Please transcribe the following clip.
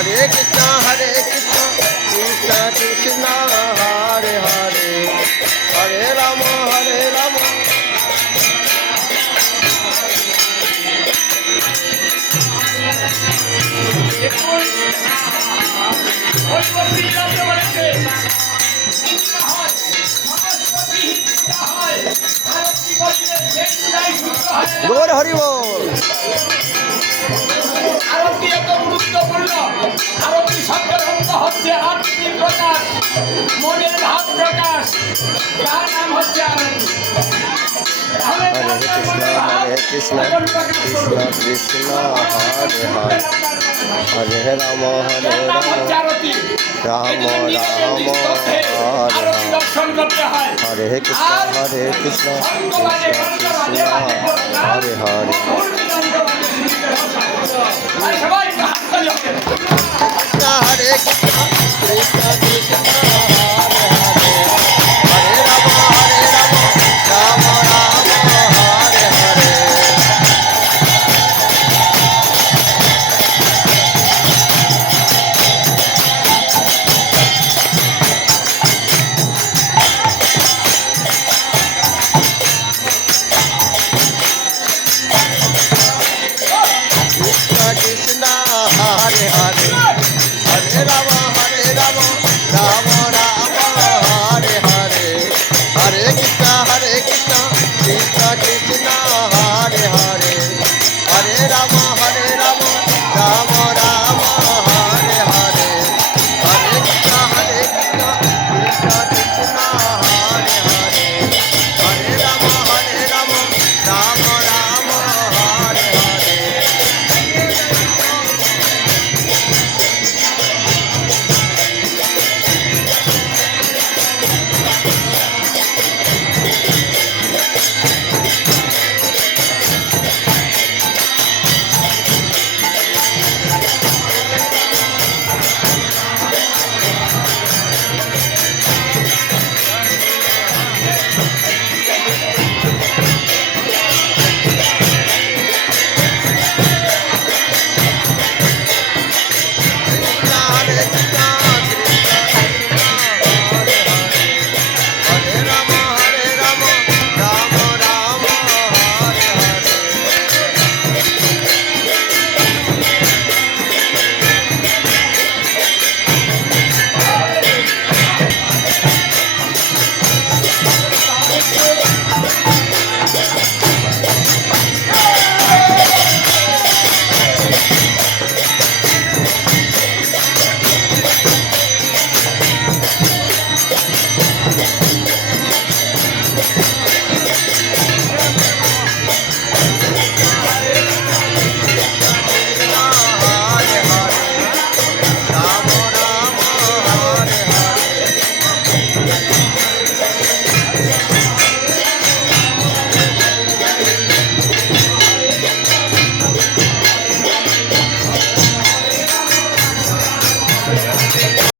Hare Krishna, Krishna Krishna, Hare Hare, Hare Rama, Hare Rama. Gaur Hari Bol. আরতি এত গুরুত্বপূর্ণ। আরতি শব্দের অর্থ হচ্ছে আরতি প্রকাশ, মনের ভাব প্রকাশ, তার নাম হচ্ছে আরতি। Hare Krishna, Krishna Krishna, Hare Hare, Hare Rama, Hare Rama, Rama Rama, Hare Hare, Hare Krishna, Krishna Krishna, Hare Hare. Hare Krishna, Krishna Krishna,